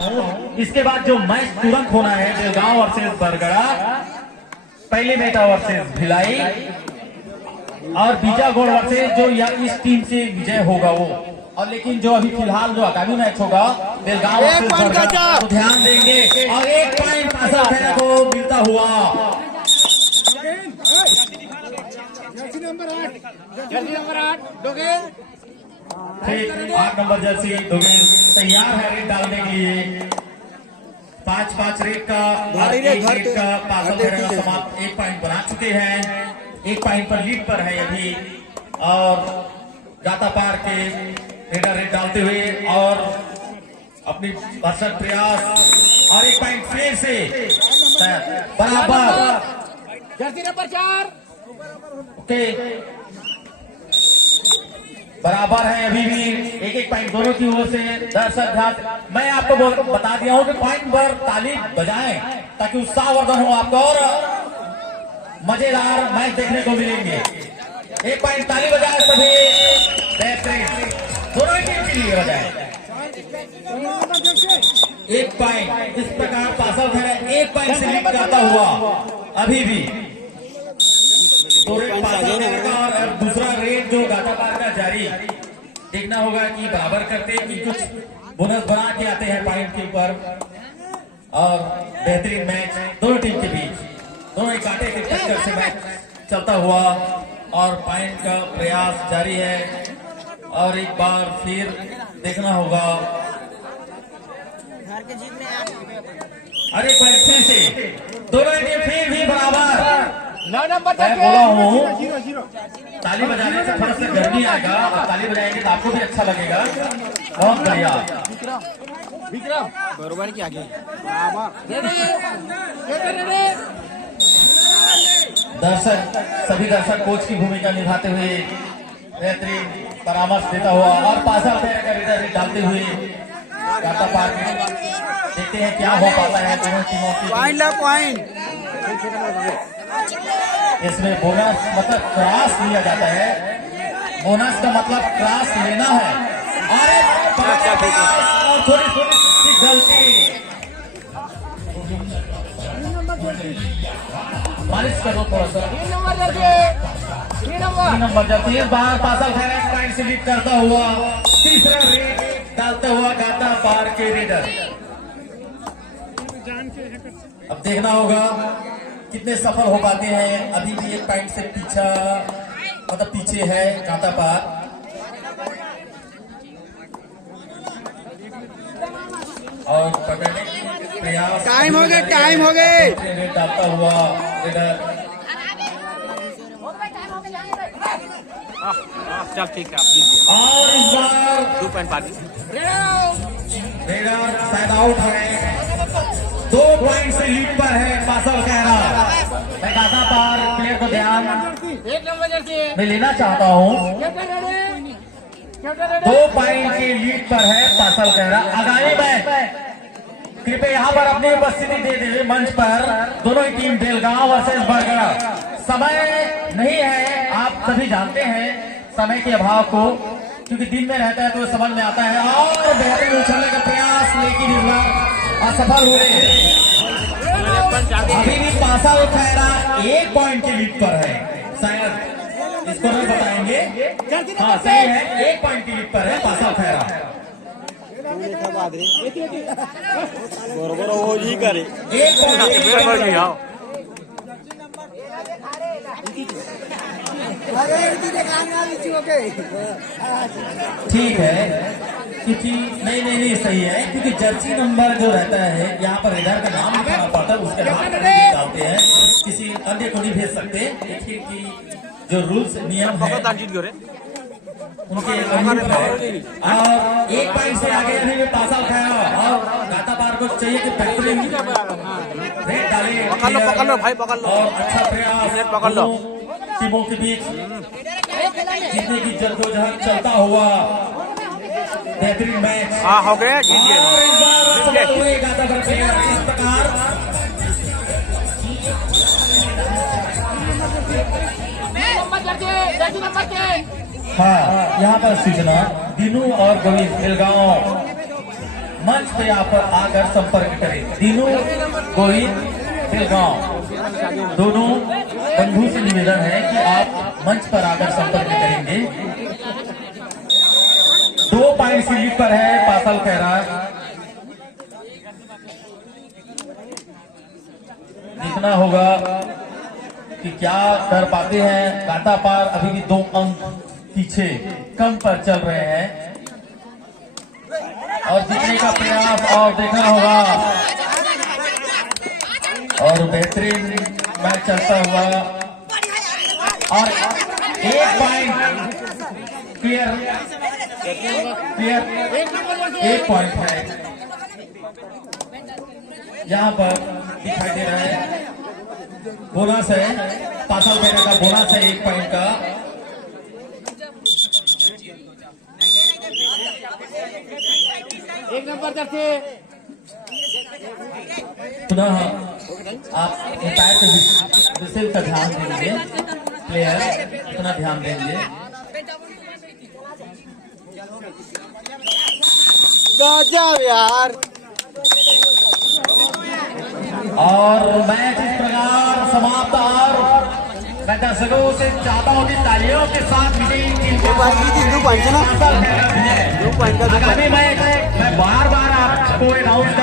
इसके बाद जो मैच तुरंत होना है बेलगांव वर्सेस बरगड़ा, पहले मेटा वर्सेस भिलाई और बीजागोड़ वर्सेस जो या इस टीम से विजय होगा वो। और लेकिन जो अभी फिलहाल जो आगामी मैच होगा बेलगांव वर्सेस बरगड़ा तो ध्यान देंगे और 1 पॉइंट आशा खेरा को मिलता हुआ। जर्सी नंबर 8 डोगेन, ठीक 8 नंबर जर्सी डोगेन तैयार है रेड डालने के लिए। 5-5 रेड का रेड का पासा खेरा समाप्त 1 पॉइंट बना चुके हैं, 1 पॉइंट पर लीड पर है अभी। और गाता पार के रेडर रेड डालते हुए और अपनी भरसक प्रयास और 1 पॉइंट फिर से बराबर। जर्सी नंबर 4 ओके बराबर है अभी भी 1-1 पॉइंट दोनों की ओर से। दर्शक घात मैं आपको बता दिया हूं कि पॉइंट पर ताली बजाएं ताकि उत्साहवर्धन हो आपको और मजेदार मैच देखने को मिलेंगे। 1 पॉइंट ताली बजाए सभी, बेहतरीन दोनों ही टीम के लिए बजाए। 1 पॉइंट इस प्रकार पासा खेरा 1 पॉइंट से लीड करता हुआ अभी भी। तो रेड पासा खेरा और दूसरा रेड जो गाता पार का जारी। देखना होगा कि बराबर करते कि कुछ बोनस बना के आते हैं पॉइंट के ऊपर। और बेहतरीन मैच दोनों टीम के बीच, दोनों ही कांटे के टक्कर से मैच चलता हुआ और पॉइंट का प्रयास जारी है। और एक बार फिर देखना होगा अरे फिर से दोनों ही टीम फिर भी बराबर। 9 नंबर मैं बोला हूँ ताली बजाने से थोड़ा सा गर्मी आएगा और ताली बजाएंगे तो आपको भी अच्छा लगेगा। बहुत बढ़िया विक्रम बरोबर की आगे दर्शक सभी दर्शक कोच की भूमिका निभाते हुए बेहतरीन परामर्श देता हुआ और पासा खेरा का रेडर डालते हुए गाता पार में देखते हैं क्या हो पाता है दोनों टीमों की। इसमें बोनस मतलब क्रॉस लिया जाता है, बोनस का मतलब क्रॉस लेना है। और थोड़ी सी गलती मालिश करो थोड़ा सा। 3 नंबर जब इस बार पासा खेरा 1 पॉइंट से लीड करता हुआ तीसरा रेड डालता हुआ गाता पार के रेडर। अब देखना होगा कितने सफल हो पाते हैं। अभी भी 1 पॉइंट से पीछा मतलब पीछे है गाता पार। और पकड़ने की प्रयास टाइम हो गए रेड डालता हुआ रेडर। चल ठीक है आप कीजिए। और इस बार 2 पॉइंट पार्टी रेडर शायद आउट है। 2 पॉइंट से लीड पर है पासा खेरा। मैं गाता पार प्लेयर को ध्यान 1 नंबर जर्सी मैं लेना चाहता हूँ। 2 पॉइंट के लीड पर है पासा खेरा। आगामी मैच कृपया यहाँ पर अपनी उपस्थिति दे दे मंच पर दोनों ही टीम बेलगांव वर्सेस बरगड़ा। समय नहीं है, आप सभी जानते हैं समय के अभाव को, क्योंकि दिन में रहता है तो समझ में आता है। और बेहतरीन उछलने का प्रयास लेकिन इस बार असफल हुए। अभी भी पासा खेरा 1 पॉइंट के लीड पर है, शायद इसको नहीं बताएंगे। हाँ सही है, 1 पॉइंट की लीड पर है पासा खेरा। बरोबर वो ही करे 1 पॉइंट ठीक है, क्योंकि नहीं सही है, क्योंकि जर्सी नंबर जो रहता है यहाँ पर रेडर का नाम लिखाना पड़ता है, उसके नाम डालते हैं, किसी अन्य को नहीं भेज सकते। देखिए कि जो रूल्स नियम है उनके अनुरूप है। और 1 पॉइंट से आगे अभी भी पासा उठाया और गाता पार को चाहिए कि बेहतरीन रेड डाले। पकड़ लो भाई पकड़ लो और अच्छा प्रयास पकड़ लो। टीमों के बीच जीतने की जद्दोजहद चलता हुआ बेहतरीन मैच। हाँ हो गया जीत गए। और इस बार सफल हुए गाता पार प्लेयर इस प्रकार। हाँ यहाँ पर सूचना दिनू और गोविंद बेलगांव मंच पे आप आकर संपर्क करें। दीनू गोहित बेलगांव दोनों बंधु से निवेदन है कि आप मंच पर आकर संपर्क करेंगे। 2 पॉइंट से लीड पर है पासल खैरा। देखना होगा कि क्या कर पाते हैं। गाता पार अभी भी 2 अंक पीछे कम पर चल रहे हैं और जीतने का प्रयास और देखना होगा और बेहतरीन मैच चलता हुआ और 1 पॉइंट क्लियर 1 पॉइंट है यहाँ पर दिखाई दे रहा है। बोनस है पासल खैरा का, बोनस है 1 पॉइंट का। एक नंबर जर्सी पुनः आप एम्पायर के विषय का ध्यान देंगे, प्लेयर इतना ध्यान देंगे। जाओ यार। और मैच इस प्रकार समाप्त और मैं दर्शकों से चाहता हूँ कि तालियों के साथ विजयी टीम को आगामी मैच मैं बार बार आपको अनाउंस